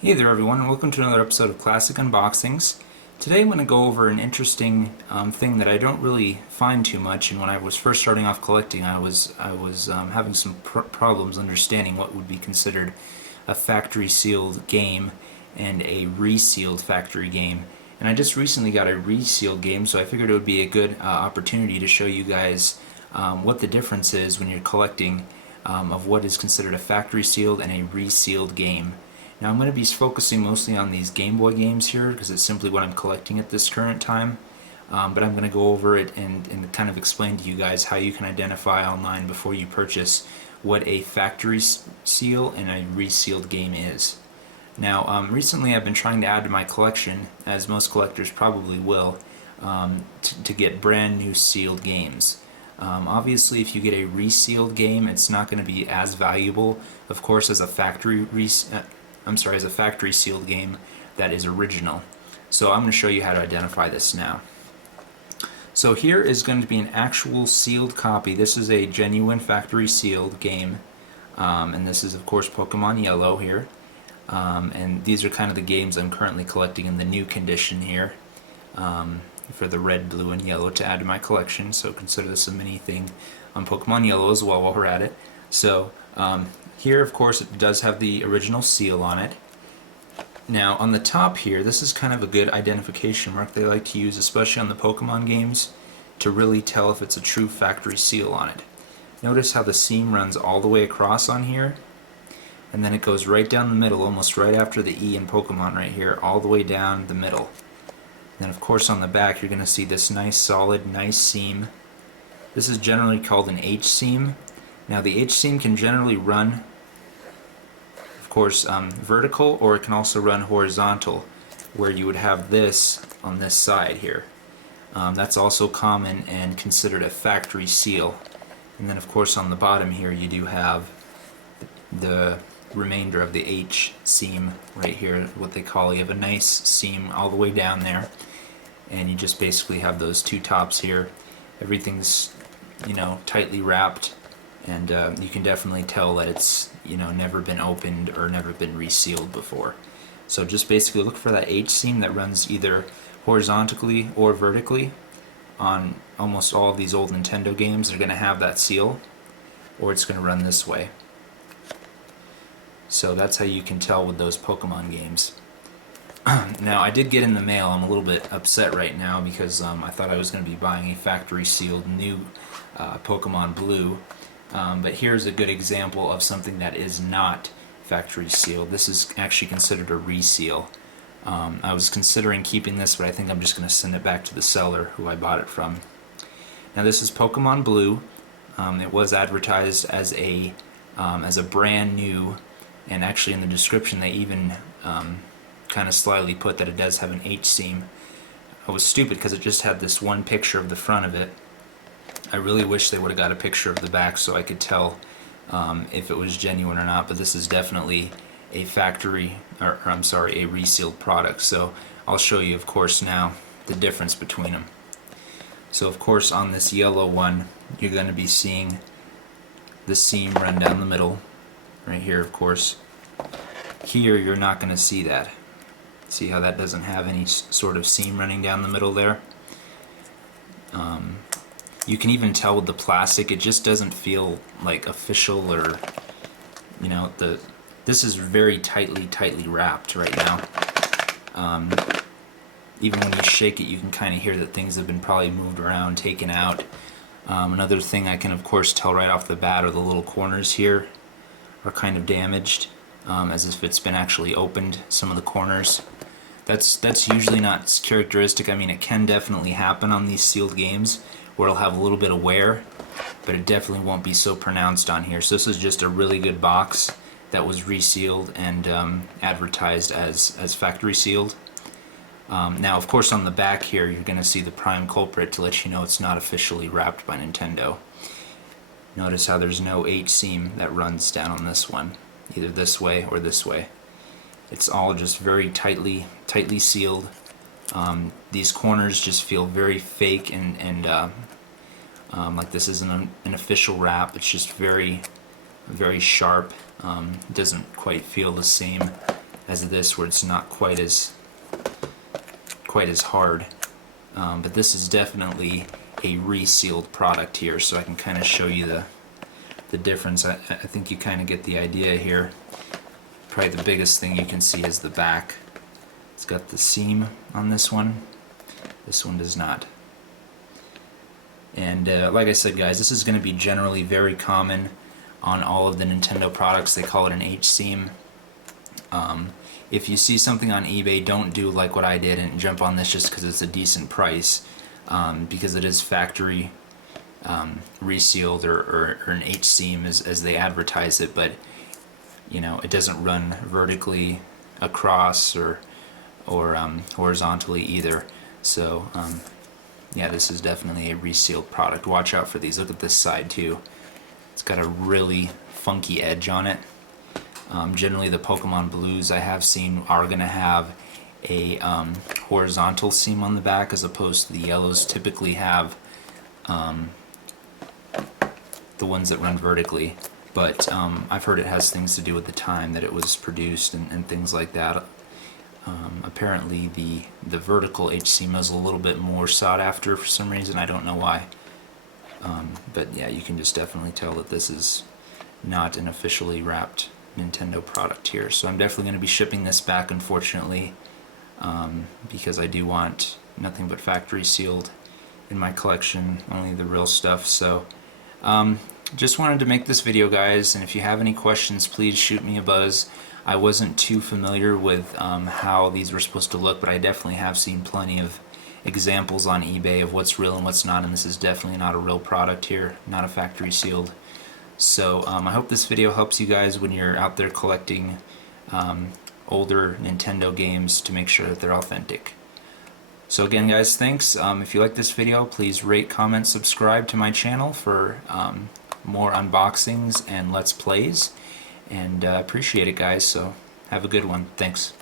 Hey there everyone, and welcome to another episode of Classic Unboxings. Today I'm going to go over an interesting thing that I don't really find too much, and when I was first starting off collecting I was having some problems understanding what would be considered a factory sealed game and a resealed factory game. And I just recently got a resealed game, so I figured it would be a good opportunity to show you guys what the difference is when you're collecting of what is considered a factory sealed and a resealed game. Now I'm going to be focusing mostly on these Game Boy games here because it's simply what I'm collecting at this current time. But I'm going to go over it and kind of explain to you guys how you can identify online before you purchase what a factory seal and a resealed game is. Now recently I've been trying to add to my collection, as most collectors probably will, to get brand new sealed games. Obviously, if you get a resealed game, it's not going to be as valuable, of course, as a factory sealed game that is original. So I'm going to show you how to identify this now. So here is going to be an actual sealed copy. This is a genuine factory sealed game, and this is of course Pokemon Yellow here. And these are kind of the games I'm currently collecting in the new condition here. For the red, blue, and yellow to add to my collection, so consider this a mini thing on Pokemon Yellow as well while we're at it. So here of course it does have the original seal on it. Now on the top here, this is kind of a good identification mark they like to use, especially on the Pokemon games, to really tell if it's a true factory seal on it. Notice how the seam runs all the way across on here, and then it goes right down the middle, almost right after the E in Pokemon right here, all the way down the middle. Then of course on the back you're going to see this nice solid, nice seam. This is generally called an H seam. Now the H seam can generally run, of course, vertical, or it can also run horizontal, where you would have this on this side here. That's also common and considered a factory seal. And then of course on the bottom here you do have the remainder of the H seam right here, what they call. You have a nice seam all the way down there, and you just basically have those two tops here. Everything's, tightly wrapped, and you can definitely tell that it's, never been opened or never been resealed before. So just basically look for that H seam that runs either horizontally or vertically. On almost all of these old Nintendo games, they're going to have that seal, or it's going to run this way. So that's how you can tell with those Pokemon games. Now I did get in the mail, I'm a little bit upset right now because I thought I was going to be buying a factory sealed new Pokemon Blue, but here's a good example of something that is not factory sealed. This is actually considered a reseal. I was considering keeping this, but I think I'm just going to send it back to the seller who I bought it from. Now this is Pokemon Blue. It was advertised as a brand new. And actually in the description they even kind of slyly put that it does have an H seam. I was stupid because it just had this one picture of the front of it. I really wish they would have got a picture of the back so I could tell if it was genuine or not, but this is definitely a a resealed product. So I'll show you of course now the difference between them. So of course on this yellow one you're going to be seeing the seam run down the middle. Right here, of course. Here you're not going to see that. See how that doesn't have any sort of seam running down the middle there? You can even tell with the plastic, it just doesn't feel like official, or this is very tightly wrapped right now. Even when you shake it, you can kind of hear that things have been probably moved around, taken out. Another thing I can of course tell right off the bat are the little corners here are kind of damaged, as if it's been actually opened, some of the corners. That's usually not characteristic. I mean, it can definitely happen on these sealed games where it'll have a little bit of wear, but it definitely won't be so pronounced on here. So this is just a really good box that was resealed and advertised as factory sealed. Now of course on the back here you're going to see the prime culprit to let you know it's not officially wrapped by Nintendo. Notice how there's no H seam that runs down on this one, either this way or this way. It's all just very tightly sealed. These corners just feel very fake and like this isn't an official wrap. It's just very sharp. It doesn't quite feel the same as this, where it's not quite as hard. But this is definitely a resealed product here, so I can kind of show you the difference. I think you kind of get the idea here. Probably the biggest thing you can see is the back. It's got the seam on this one. This one does not. And like I said, guys, this is going to be generally very common on all of the Nintendo products. They call it an H-seam. If you see something on eBay, don't do like what I did and jump on this just because it's a decent price, because it is factory resealed or an H-seam as they advertise it, but you know, it doesn't run vertically across or horizontally either. So yeah, this is definitely a resealed product. Watch out for these. Look at this side too. It's got a really funky edge on it. Generally the Pokemon Blues I have seen are going to have a horizontal seam on the back, as opposed to the yellows typically have the ones that run vertically. But I've heard it has things to do with the time that it was produced and things like that. Apparently the vertical H-seam is a little bit more sought after for some reason. I don't know why. But yeah, you can just definitely tell that this is not an officially wrapped Nintendo product here. So I'm definitely going to be shipping this back, unfortunately, because I do want nothing but factory sealed in my collection, only the real stuff. So just wanted to make this video, guys, and if you have any questions, please shoot me a buzz. I wasn't too familiar with how these were supposed to look, but I definitely have seen plenty of examples on eBay of what's real and what's not, and this is definitely not a real product here, not a factory sealed. So I hope this video helps you guys when you're out there collecting older Nintendo games, to make sure that they're authentic. So again, guys, thanks. If you like this video, please rate, comment, subscribe to my channel for more unboxings and Let's Plays. And appreciate it, guys. So have a good one. Thanks.